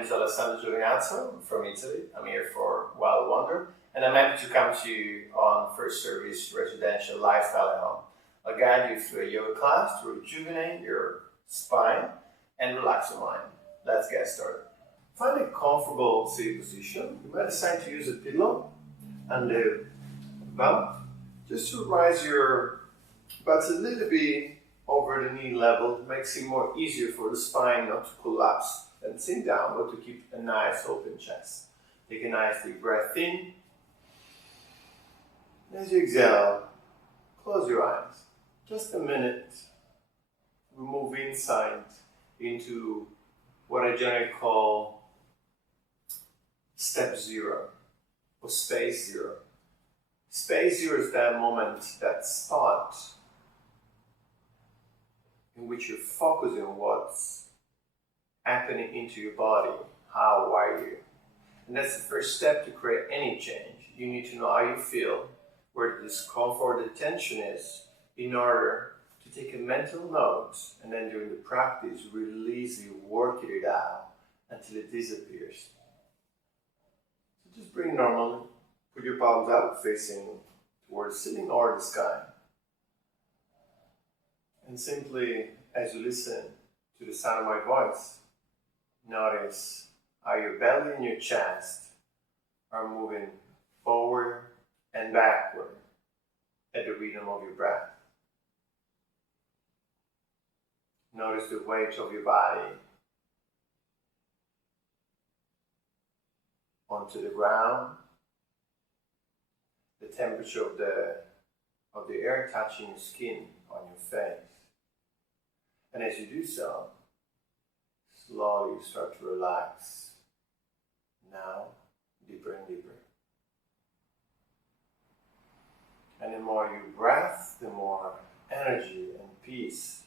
name is Alessandro Giovinazzo. I'm from Italy. I'm here for Wild Wonder, and I'm happy to come to you on first service residential lifestyle at home. I'll guide you through a yoga class to rejuvenate your spine and relax your mind. Let's get started. Find a comfortable sitting position. You might decide to use a pillow and the bum just to rise your butt a little bit over the knee level. It makes it more easier for the spine not to collapse and sink down, but to keep a nice open chest. Take a nice deep breath in. As you exhale, close your eyes. Just a minute. We move inside into what I generally call step zero or space zero. Space zero is that moment, that spot in which you're focusing on what's happening into your body. How are you? And that's the first step to create any change. You need to know how you feel, where the discomfort, the tension is, in order to take a mental note, and then during the practice, release it, work it out until it disappears. So just breathe normally. Put your palms out, facing towards the ceiling or the sky. And simply, as you listen to the sound of my voice, notice how your belly and your chest are moving forward and backward at the rhythm of your breath. Notice the weight of your body onto the ground, the temperature of the air touching your skin on your face. And as you do so, slowly you start to relax. Now, deeper and deeper. And the more you breathe, the more energy and peace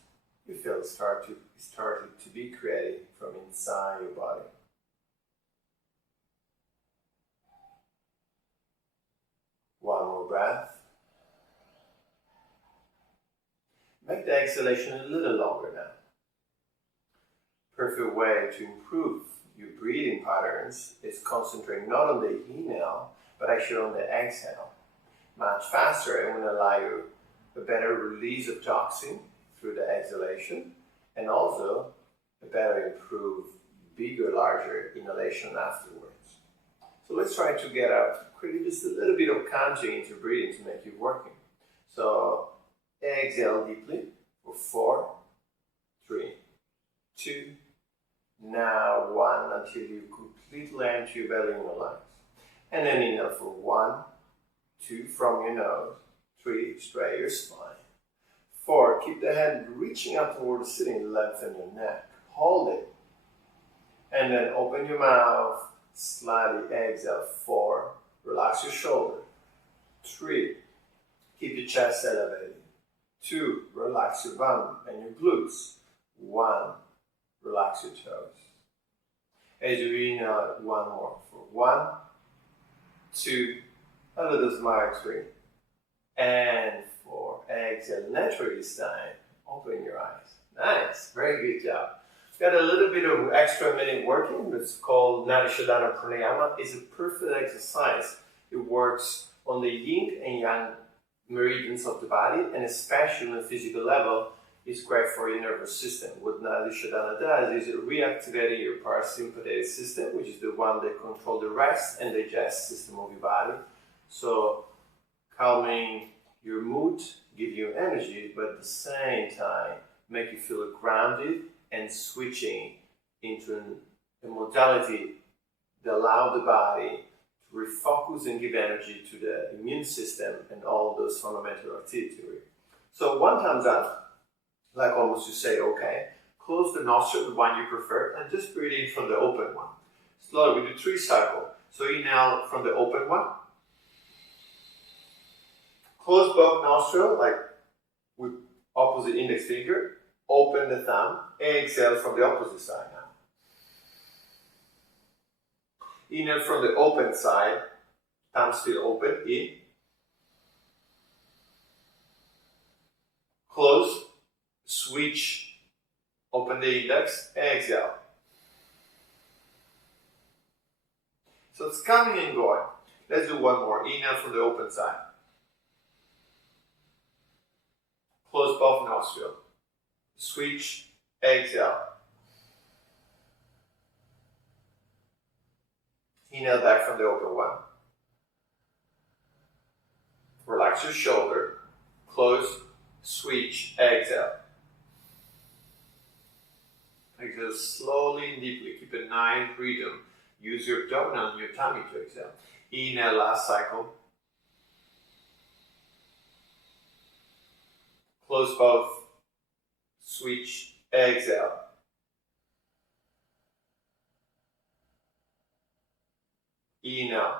you feel starting to be created from inside your body. One more breath. Make the exhalation a little longer now. Perfect way to improve your breathing patterns is concentrating not on the inhale, but actually on the exhale. Much faster, and will allow you a better release of toxin through the exhalation, and also a better improved, bigger, larger inhalation afterwards. So let's try to get out, create just a little bit of counting into breathing to make it working. So exhale deeply for 4, 3, 2, now 1, until you completely empty your belly and your lungs. And then inhale for 1, 2 from your nose, 3, straight your spine. 4, keep the head reaching up toward the ceiling, lengthen your neck, hold it. And then open your mouth, slightly exhale. 4, relax your shoulder. 3, keep your chest elevated. 2, relax your bum and your glutes. 1, relax your toes. As you inhale, 1 more. For 1, 2, a little smile. 3, and 4. Exhale naturally this time. Open your eyes. Nice, very good job. Got a little bit of extra minute working. It's called Nadi shodhana pranayama. It's a perfect exercise. It works on the yin and yang meridians of the body, and especially on a physical level, it's great for your nervous system. What Nadi shodhana does is it reactivates your parasympathetic system, which is the one that controls the rest and digest system of your body. So calming your mood, give you energy, but at the same time make you feel grounded and switching into a modality that allows the body to refocus and give energy to the immune system and all those fundamental activities. So 1 time's up, like almost to say, okay, close the nostril, the one you prefer, and just breathe in from the open one. Slowly, we do 3 cycles. So inhale from the open one. Close both nostrils, like with opposite index finger. Open the thumb. Exhale from the opposite side now. Inhale from the open side. Thumb still open. In. Close. Switch. Open the index. Exhale. So it's coming and going. Let's do one more. Inhale from the open side. Close both nostrils. Switch, exhale. Inhale back from the open one. Relax your shoulder. Close, switch, exhale. Exhale slowly and deeply. Keep a nice rhythm. Use your abdominal and your tummy to exhale. Inhale, last cycle. Close both. Switch, exhale. Inhale.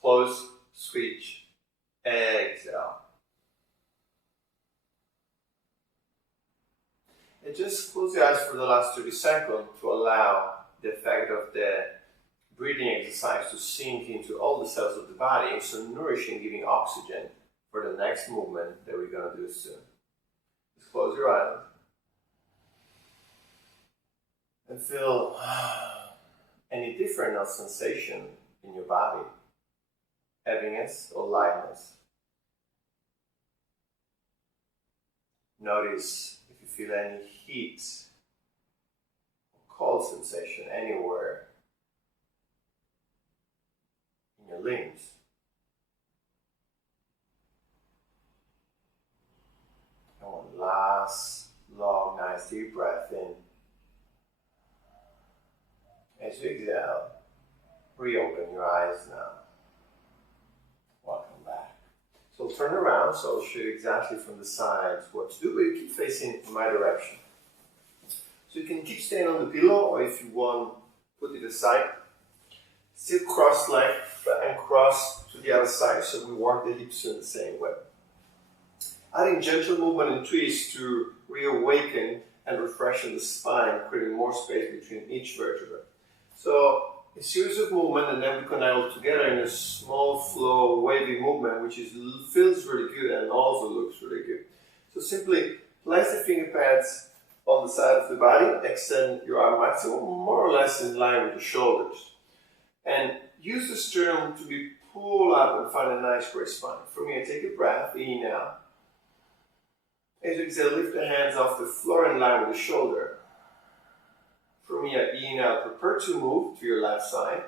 Close, switch, exhale. And just close your eyes for the last 30 seconds to allow the effect of the breathing exercise to sink into all the cells of the body, so nourishing, giving oxygen for the next movement that we're going to do soon. Just close your eyes and feel any different sensation in your body, heaviness or lightness. Notice if you feel any heat or cold sensation anywhere in your limbs. And one last long, nice deep breath in. As you exhale, reopen your eyes now. Welcome back. So turn around, so I'll show you exactly from the sides what to do, but you keep facing my direction. So you can keep staying on the pillow, or if you want, put it aside. Still cross leg and cross to the other side, so we work the hips in the same way. Adding gentle movement and twist to reawaken and refreshen the spine, creating more space between each vertebra. So a series of movement, and then we connect all together in a small flow, wavy movement, which feels really good and also looks really good. So simply place the finger pads on the side of the body, extend your arm maximum, more or less in line with the shoulders. And use the sternum to be pulled up and find a nice great spine. From here, take a breath, inhale. As you exhale, lift the hands off the floor in line with the shoulder. From here, inhale, prepare to move to your left side.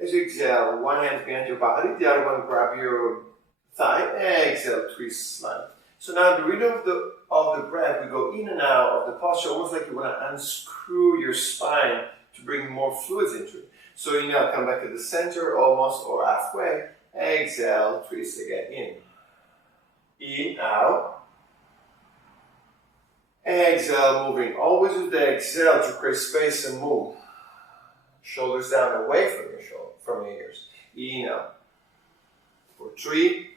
As you exhale, one hand behind your body, the other one grab your thigh. Exhale, twist slightly. So now the rhythm of the breath, we go in and out of the posture, almost like you want to unscrew your spine to bring more fluids into it. So inhale, come back to the center, almost or halfway. Exhale, twist again in, out. Exhale, moving. Always with the exhale to create space and move. Shoulders down, away from your from your ears. Inhale. For 3.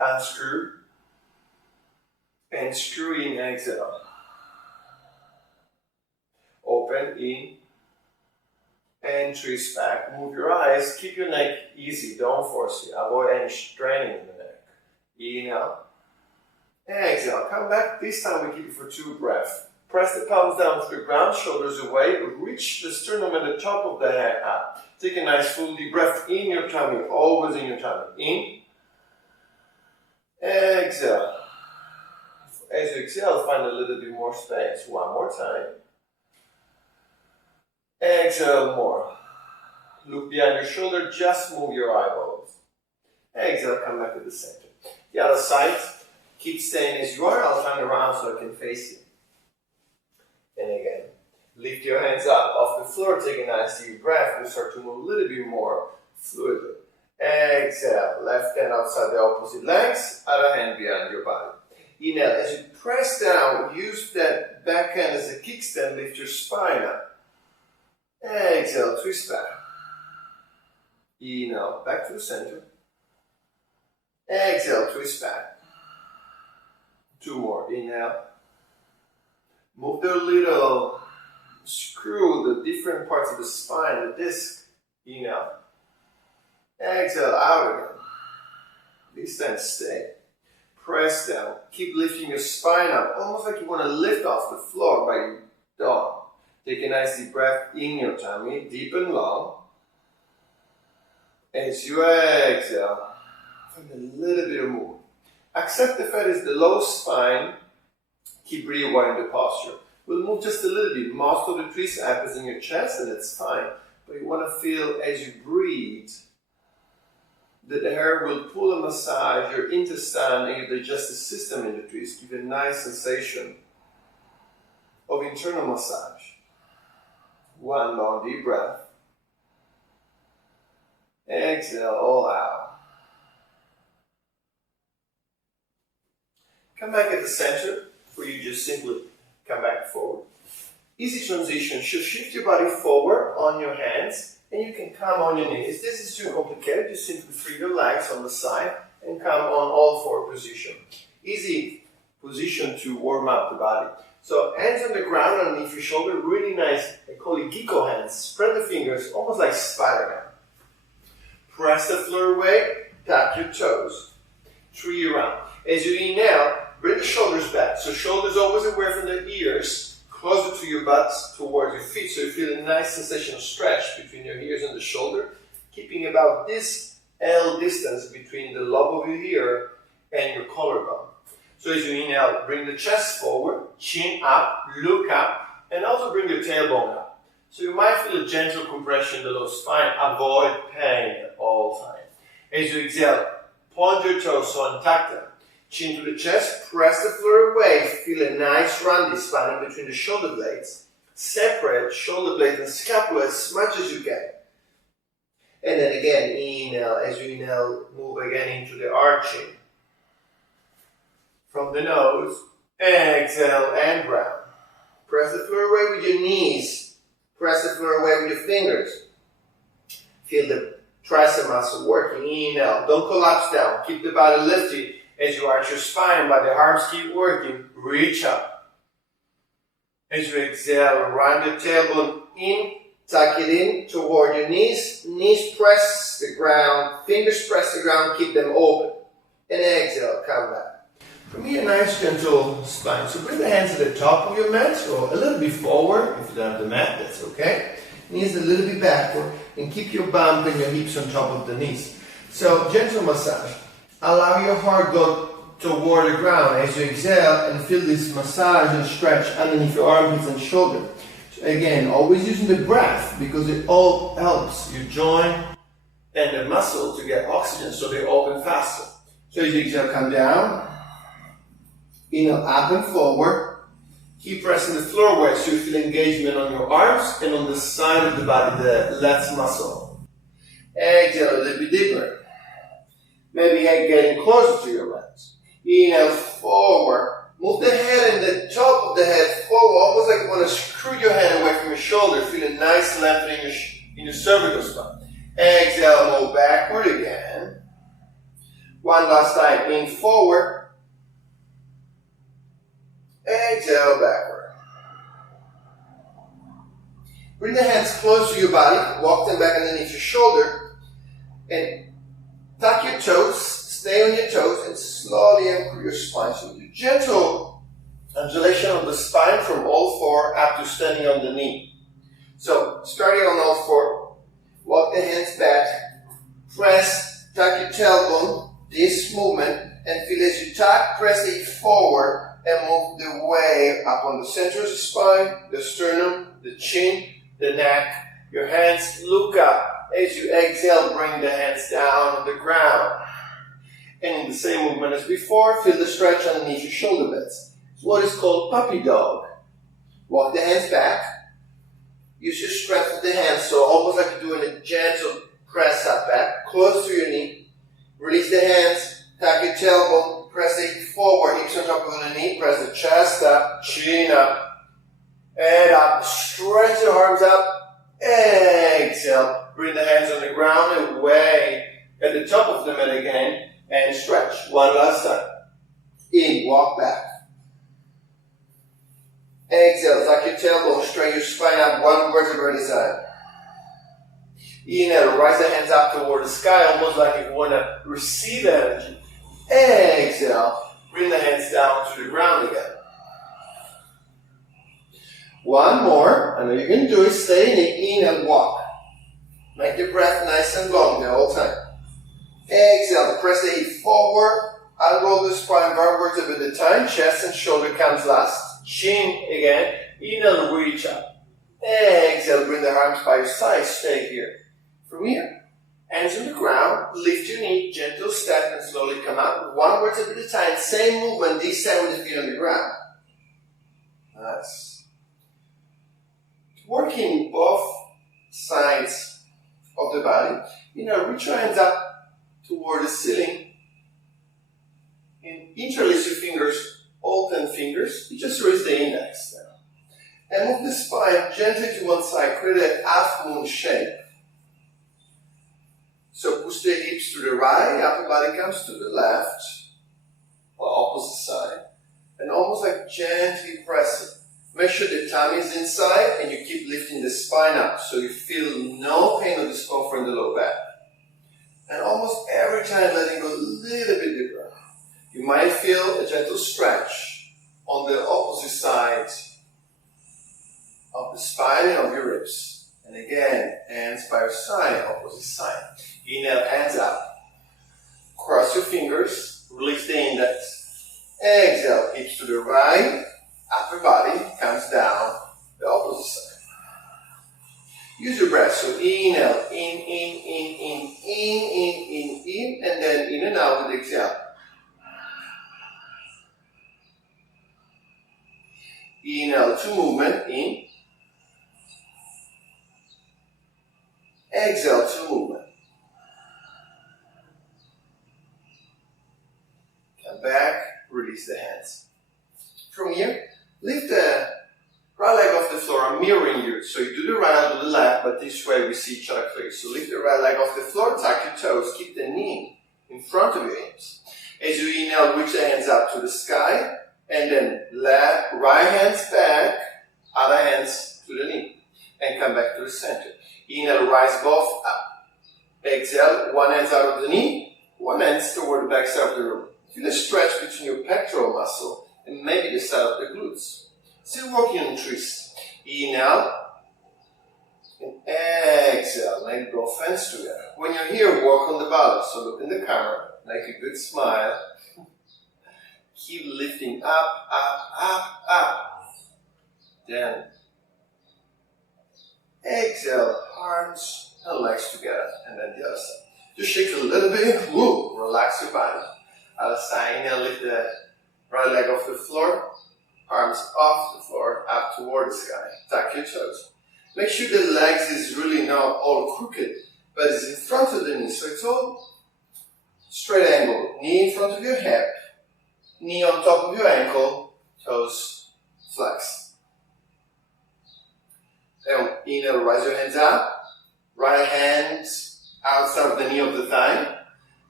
Unscrew. And screw in, exhale. Open, in. And twist back. Move your eyes. Keep your neck easy. Don't force it. Avoid any straining in the neck. Inhale. Exhale, come back. This time we keep it for 2 breaths. Press the palms down to the ground, shoulders away. Reach the sternum at the top of the head up. Take a nice full deep breath in your tummy, always in your tummy. In. Exhale. As you exhale, find a little bit more space. One more time. Exhale more. Look behind your shoulder, just move your eyeballs. Exhale, come back to the center. The other side. Keep staying as you are. I'll turn around so I can face you. And again, lift your hands up off the floor. Take a nice deep breath. And start to move a little bit more fluidly. Exhale. Left hand outside the opposite legs. Other hand behind your body. Inhale. As you press down, use that back hand as a kickstand. Lift your spine up. Exhale. Twist back. Inhale. Back to the center. Exhale. Twist back. 2 more. Inhale. Move the little screw, the different parts of the spine, the disc. Inhale. Exhale, out again. This time stay. Press down. Keep lifting your spine up, almost like you want to lift off the floor by your dog. Take a nice deep breath in your tummy, deep and long. As you exhale, find a little bit of movement. Accept the fact is the low spine. Keep rewinding the posture. We'll move just a little bit. Most of the twist happens in your chest, and it's fine. But you want to feel as you breathe that the hair will pull and massage your intestine and your digestive system in the twist. Give a nice sensation of internal massage. One long deep breath. Exhale all out. Come back at the center, where you just simply come back forward. Easy transition. So shift your body forward on your hands, and you can come on your knees. If this is too complicated, just simply free your legs on the side and come on all four position. Easy position to warm up the body. So hands on the ground underneath your shoulder, really nice. I call it Gecko hands. Spread the fingers, almost like Spider-Man. Press the floor away, tap your toes. Tree around. As you inhale, bring the shoulders back. So shoulders always away from the ears, closer to your butt, towards your feet. So you feel a nice sensation of stretch between your ears and the shoulder, keeping about this L distance between the lobe of your ear and your collarbone. So as you inhale, bring the chest forward, chin up, look up, and also bring your tailbone up. So you might feel a gentle compression in the low spine. Avoid pain at all times. As you exhale, point your toes, so untuck them. Chin to the chest, press the floor away. Feel a nice rounded spine in between the shoulder blades. Separate shoulder blades and scapula as much as you can. And then again, inhale. As you inhale, move again into the arching. From the nose, exhale and round. Press the floor away with your knees. Press the floor away with your fingers. Feel the tricep muscle working. Inhale. Don't collapse down. Keep the body lifted as you arch your spine, but the arms keep working. Reach up. As you exhale, round your tailbone in. Tuck it in toward your knees. Knees press the ground. Fingers press the ground. Keep them open. And exhale. Come back. From here, a nice gentle spine. So bring the hands to the top of your mat, or a little bit forward. If you don't have the mat, that's okay. Knees a little bit backward, and keep your bump and your hips on top of the knees. So gentle massage. Allow your heart go toward the ground as you exhale, and feel this massage and stretch underneath your armpits and shoulder. So again, always using the breath, because it all helps your joint and the muscle to get oxygen, so they open faster. So as you exhale, come down. Inhale up and forward. Keep pressing the floor away so you feel engagement on your arms and on the side of the body, the lats muscle. Exhale a little bit deeper. Maybe getting closer to your legs. Inhale forward. Move the head and the top of the head forward, almost like you want to screw your hand away from your shoulder. Feel a nice lengthening in your cervical spine. Exhale, move backward again. One last time, in forward. Exhale backward. Bring the hands close to your body. Walk them back underneath your shoulder. And tuck your toes. Stay on your toes and slowly anchor your spine. So do gentle undulation of the spine from all four up to standing on the knee. So starting on all four. Walk the hands back. Press. Tuck your tailbone. This movement. And feel as you tuck, press it forward. And move the way up on the center of the spine, the sternum, the chin, the neck. Your hands look up. As you exhale, bring the hands down on the ground. And in the same movement as before, feel the stretch underneath your shoulder blades. It's what is called puppy dog. Walk the hands back. Use your strength of the hands, so almost like you're doing a gentle press up back, close to your knee. Release the hands, tuck your tailbone. Press the hip forward, hips on top of the knee. Press the chest up, chin up, head up. Stretch your arms up. Exhale. Bring the hands on the ground and away at the top of the mat again. And stretch. One last time. In, walk back. Exhale. Tuck your tailbone, straighten your spine up, one vertebra at a time. Inhale. Rise the hands up toward the sky, almost like you want to receive energy. Exhale, Bring the hands down to the ground again. One more. I know you can do it. Stay in it. In and walk. Make your breath nice and long the whole time. Exhale. Press the hip forward. Unroll the spine vertebrae a bit at a time. Chest and shoulder comes last. Chin again. Inhale, reach up. Exhale. Bring the arms by your side. Stay here. From here, hands on the ground. Lift your knee. Gentle step and slowly come out. One vertebra at a time. Same movement. This time with the feet on the ground. Nice. Working both sides of the body. Reach your hands up toward the ceiling. And interlace your fingers, all 10 fingers. You just raise the index now. And move the spine gently to one side. Create a half moon shape. So push the hips to the right, upper body comes to the left, or opposite side. And almost like gently press it. Make sure the tummy is inside and you keep lifting the spine up so you feel no pain or discomfort in the low back. And almost every time letting go a little bit deeper. You might feel a gentle stretch on the opposite side of the spine and of your ribs. And again, hands by your side, opposite side. Inhale, hands up. Cross your fingers, release the index. Exhale, hips to the right, upper body comes down, the opposite side. Use your breath, so inhale, in, and then in and out with the exhale. Inhale, to movement, in. Exhale, to movement. Come back, release the hands. From here, lift the right leg off the floor. I'm mirroring you. So you do the right, I'll do the left, but this way we see each other clearly. So lift the right leg off the floor, tuck your toes, keep the knee in front of your hips. As you inhale, reach the hands up to the sky, and then left, right hands back, other hands to the knee, and come back to the center. Inhale, rise both up. Exhale, one hand out of the knee, one hand toward the back side of the room. Feel a stretch between your pectoral muscle and maybe the side of the glutes. Still working on twist. Inhale and exhale. Make both hands together. When you're here, work on the balance. So look in the camera, make a good smile. Keep lifting up, up, up, up. Then exhale, arms and legs together, and then the other side. Just shake a little bit. Woo, relax your body. Other side. Inhale, lift the right leg off the floor. Arms off the floor, up toward the sky. Tuck your toes. Make sure the legs is really not all crooked, but it's in front of the knee. So it's all straight angle. Knee in front of your hip. Knee on top of your ankle. Toes flex. Then inhale, rise your hands up. Right hand outside of the knee of the thigh.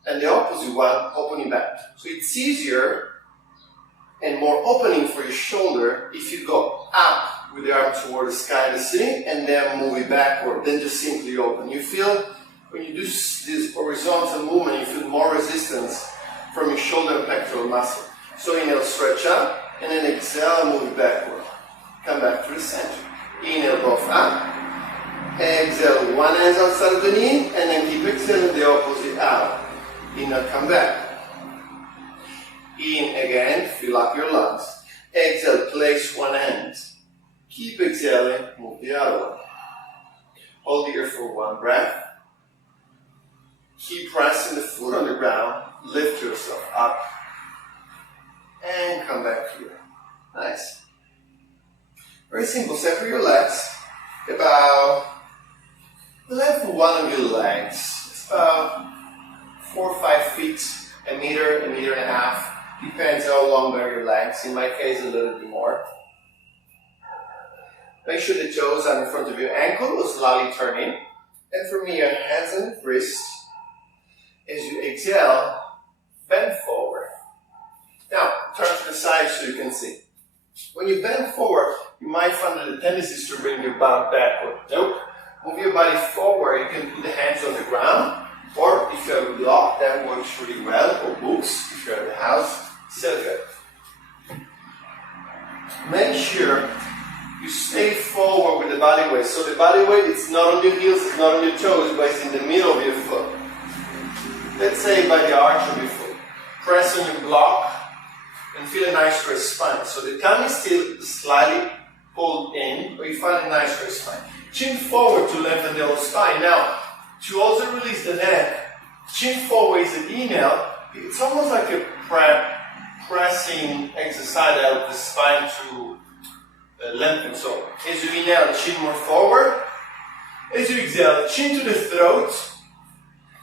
And the opposite one, opening back. So it's easier and more opening for your shoulder if you go up with the arm toward the sky and the ceiling and then move it backward, then just simply open. You feel, when you do this horizontal movement, you feel more resistance from your shoulder and pectoral muscle. So inhale, stretch up, and then exhale, move it backward. Come back to the center. Inhale, both up. Exhale, one hand outside of the knee, and then keep exhaling the opposite out. Inhale, come back. In again, fill up your lungs. Exhale, place one hand. Keep exhaling, move the other one. Hold here for one breath. Keep pressing the foot on the ground. Lift yourself up. And come back here. Nice. Very simple. Separate your legs. About the length of one of your legs. It's about 4 or 5 feet, a meter and a half. Depends how long are your legs. In my case, a little bit more. Make sure the toes are in front of your ankle or slightly turn in. And from here, hands on the wrist. As you exhale, bend forward. Now, turn to the side so you can see. When you bend forward, you might find that the tendency is to bring your butt backward. Nope. Move your body forward. You can put the hands on the ground. Or if you have a block, that works really well. Or books, if you're at the house. So good. Make sure you stay forward with the body weight. So the body weight is not on your heels, it's not on your toes, but it's in the middle of your foot. Let's say by the arch of your foot. Press on your block and feel a nice straight spine. So the tongue is still slightly pulled in, but you find a nice straight spine. Chin forward to lengthen the whole spine. Now, to also release the neck, chin forward is an inhale. It's almost like a pressing exercise out of the spine to lengthen. So, as you inhale, chin more forward. As you exhale, chin to the throat.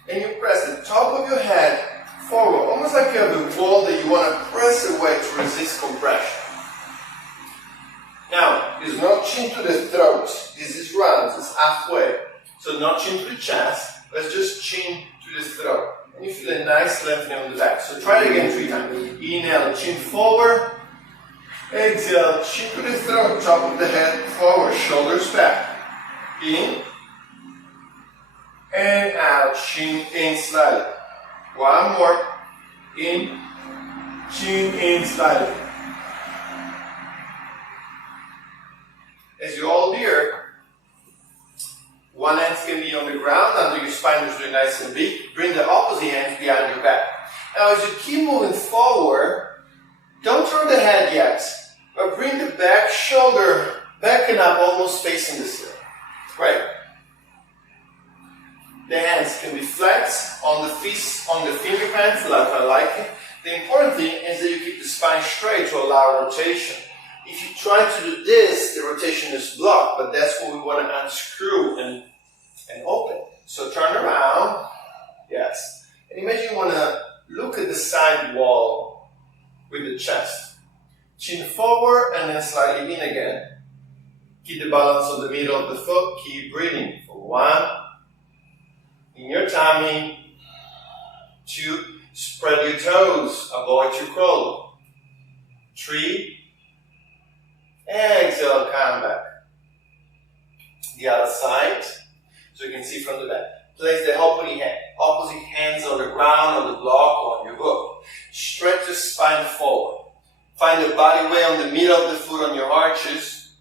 And you press the top of your head forward, almost like you have a wall that you want to press away to resist compression. Now, there's no chin to the throat. This is round, it's halfway. So not chin to the chest, but it's just chin to the throat. And you feel a nice lengthening on the back. So try it again 3 times. Inhale, chin forward. Exhale, chin to the throat, top of the head forward, shoulders back. In. And out, chin in slightly. One more. In. Chin in slightly. As you hold here, one hand can be on the ground under your spine, which is really nice and big. Bring the opposite hand behind your back. Now, as you keep moving forward, don't turn the head yet, but bring the back shoulder back and up, almost facing the ceiling. Right. The hands can be flat on the fists, on the finger pads, like I like it. The important thing is that you keep the spine straight to allow rotation. If you try to do this, the rotation is blocked, but that's what we want to unscrew and open. So turn around, yes. And imagine you want to look at the side wall with the chest. Chin forward and then slightly in again. Keep the balance on the middle of the foot, keep breathing for 1. In your tummy. 2, spread your toes, avoid your crawl. 3, exhale, come back. The other side, so you can see from the back. Place the opposite hands on the ground, on the block, or on your hook. Stretch the spine forward. Find the body weight on the middle of the foot on your arches.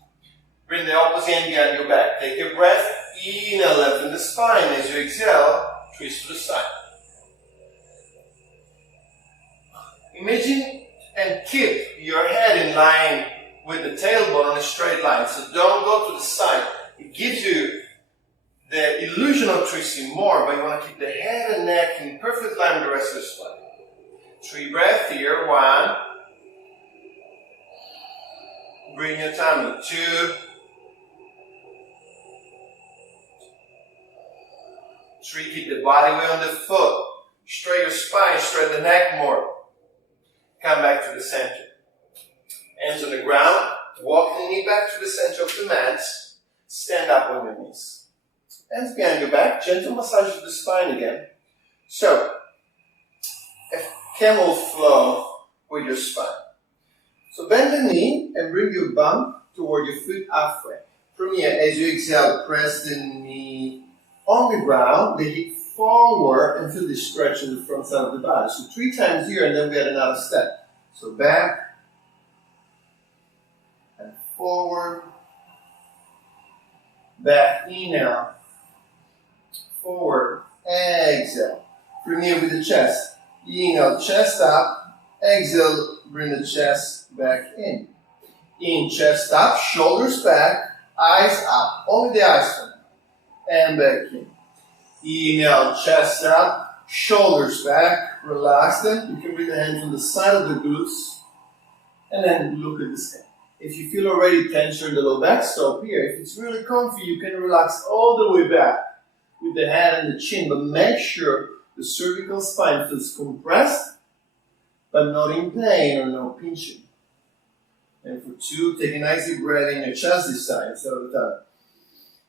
Bring the opposite hand behind your back. Take a breath. Inhale, lengthen the spine. As you exhale, twist to the side. Imagine and keep your head in line with the tailbone on a straight line. So don't go to the side. It gives you the illusion of twisting more, but you want to keep the head and neck in perfect line with the rest of the spine. 3 breaths here. 1. Bring your tummy. 2. 3, keep the body weight on the foot. Straight your spine, straight the neck more. Come back to the center. Hands on the ground. Walk the knee back to the center of the mat. Stand up on your knees. Hands behind your back. Gentle massage of the spine again. So, a camel flow with your spine. So bend the knee and bring your bum toward your foot halfway. From here, as you exhale, press the knee on the ground, the hip forward, and feel the stretch in the front side of the body. So 3 times here, and then we add another step. So back, and forward, back, inhale, forward, exhale. From here with the chest. Inhale, chest up, exhale, bring the chest back in. In, chest up, shoulders back, eyes up, only the eyes for now. And back in. Inhale, chest up, shoulders back, relax them. You can bring the hands on the side of the glutes, and then look at the sky. If you feel already tension in the low back, stop here. If it's really comfy, you can relax all the way back with the head and the chin, but make sure the cervical spine feels compressed, but not in pain or no pinching. And for 2, take a nice deep breath in your chest this time instead of the tongue.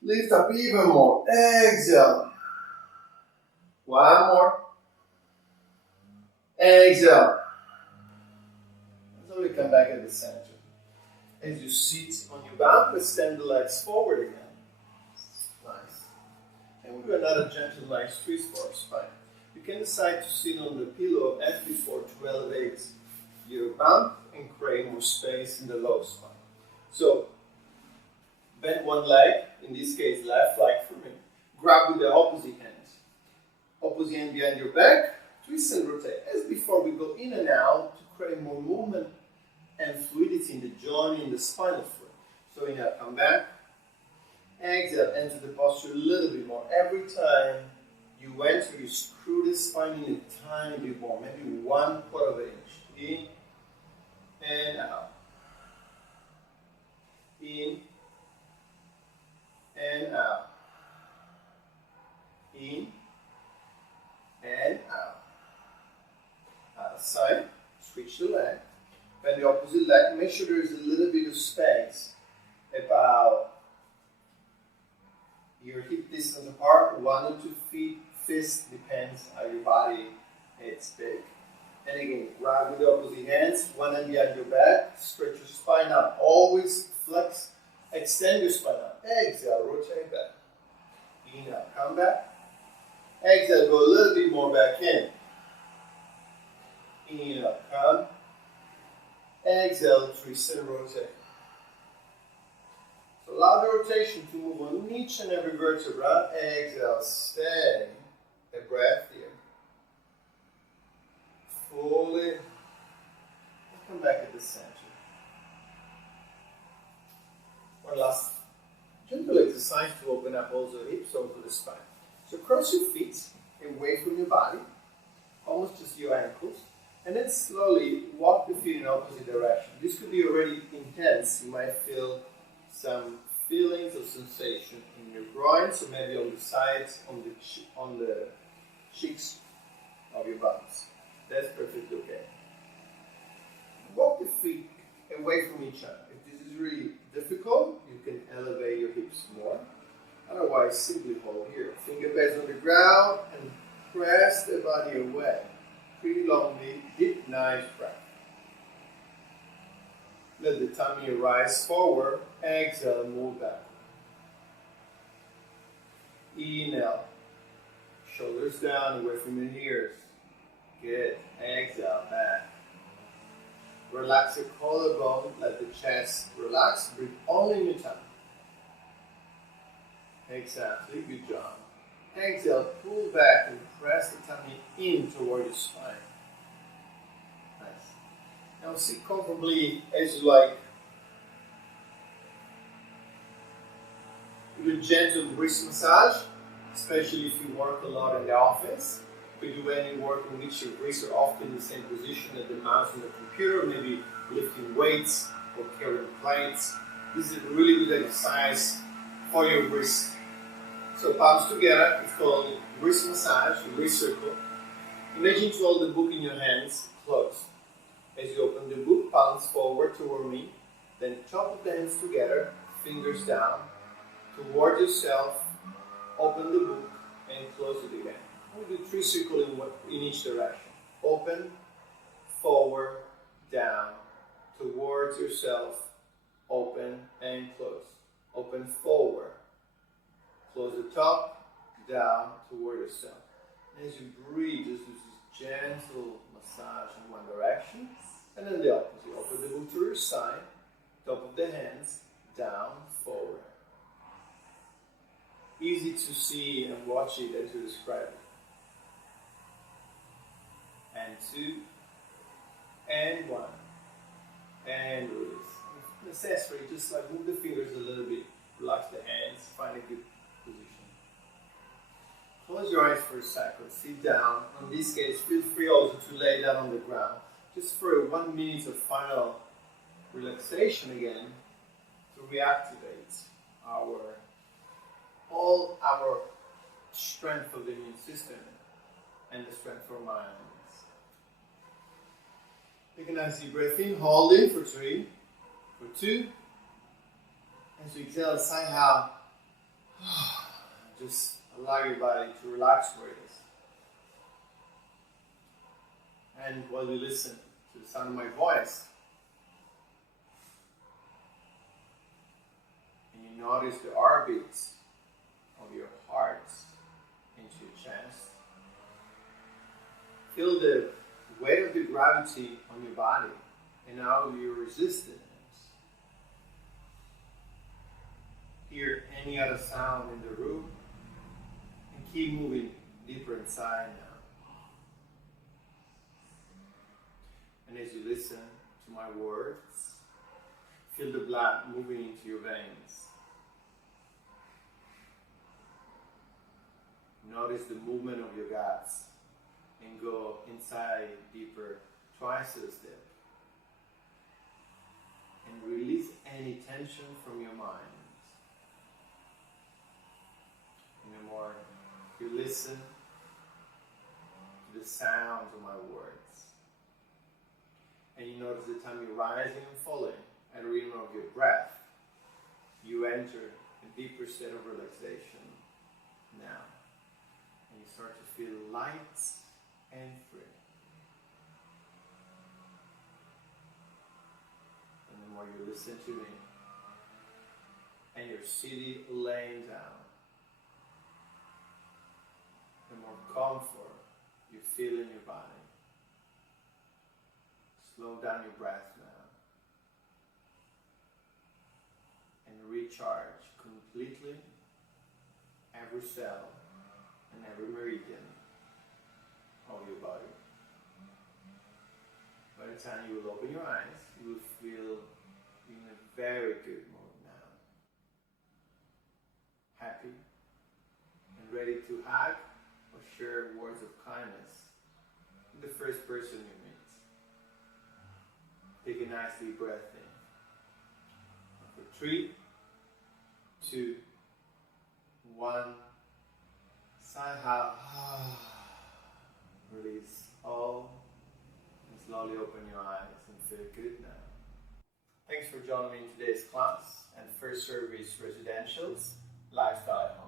Lift up even more. Exhale. 1 more. Exhale. So we come back at the center. As you sit on your back, extend the legs forward again. Nice. And we'll do another gentle nice twist for our spine. You can decide to sit on the pillow of F4 to elevate your bump and create more space in the low spine. So, bend one leg, in this case left leg for me. Grab with the opposite hand. Opposite hand behind your back, twist and rotate. As before, we go in and out to create more movement and fluidity in the joint, in the spinal fluid. So inhale, come back. Exhale, enter the posture a little bit more. Every time you enter, you screw the spine in a tiny bit more, maybe 1/4 of an inch. In and out. In and out. In and out. Other side, switch the leg. Bend the opposite leg. Make sure there is a little bit of space, about your hip distance apart, 1 or 2 feet. Fist depends how your body is big. And again, grab with the opposite hands, one hand behind your back, stretch your spine out. Always flex, extend your spine out. Exhale, rotate back. Inhale, come back. Exhale, go a little bit more back in. Inhale, come. Exhale, twist and rotate. So allow the rotation to move on each and every vertebra. Exhale, stay. A breath here. Fully. And come back at the center. One last gentle exercise to open up also the hips onto the spine. So cross your feet away from your body, almost just your ankles, and then slowly walk the feet in opposite direction. This could be already intense. You might feel some feelings or sensation in your groins, or maybe on the sides, on the cheeks of your buttocks. That's perfectly okay. Walk the feet away from each other. If this is really difficult, you can elevate your hips more. Otherwise, simply hold here. Finger base on the ground and press the body away. Pretty longly, deep, nice breath. Let the tummy rise forward. Exhale, move back. Inhale. Shoulders down, away from your ears. Good. Exhale, back. Relax your collarbone. Let the chest relax. Breathe only in your tummy. Exactly. Good job. Exhale, pull back and press the tummy in toward your spine. Nice. Now sit comfortably as you like. Do a gentle wrist massage, especially if you work a lot in the office. If you do any work in which your wrists are often in the same position as the mouse on the computer, maybe lifting weights or carrying plates. This is a really good exercise for your wrist. So palms together, it's called wrist massage, wrist circle. Imagine to hold the book in your hands, closed. As you open the book, palms forward toward me, then top of the hands together, fingers down, toward yourself, open the book, and close it again. We do 3 circles in each direction. Open, forward, down, towards yourself, open, and close. Open, forward. Close the top, down, toward yourself. And as you breathe, just do this gentle massage in one direction, and then the opposite. Open the book to your side, top of the hands, down, forward. Easy to see and watch it and to describe it. And 2, and 1, and release. If necessary, just like move the fingers a little bit, relax the hands, find a good position. Close your eyes for a second, sit down. In this case, feel free also to lay down on the ground, just for 1 minute of final relaxation again, to reactivate all our strength of the immune system and the strength of our mind. Take a nice deep breath in, hold in for 3, for 2, and so exhale, sigh out. Just allow your body to relax where it is. And while you listen to the sound of my voice, and you notice the heartbeats of your heart into your chest, feel the weight of the gravity on your body and how you resist it. Hear any other sound in the room and keep moving deeper inside now. And as you listen to my words, feel the blood moving into your veins. Notice the movement of your guts and go inside deeper twice as deep. And release any tension from your mind. And the more you listen to the sounds of my words, and you notice the time you're rising and falling at the rhythm of your breath, you enter a deeper state of relaxation now. And you start to feel light and free. And the more you listen to me, and your city laying down, the more comfort you feel in your body. Slow down your breath now. And recharge completely every cell and every meridian of your body. By the time you will open your eyes, you will feel in a very good mood now. Happy and ready to hug or share words of kindness with the first person you meet. Take a nice deep breath in. For 3, 2, 1. Sigh out. Release all. And slowly open your eyes and feel good now. Thanks for joining me in today's class and first service residentials lifestyle at home.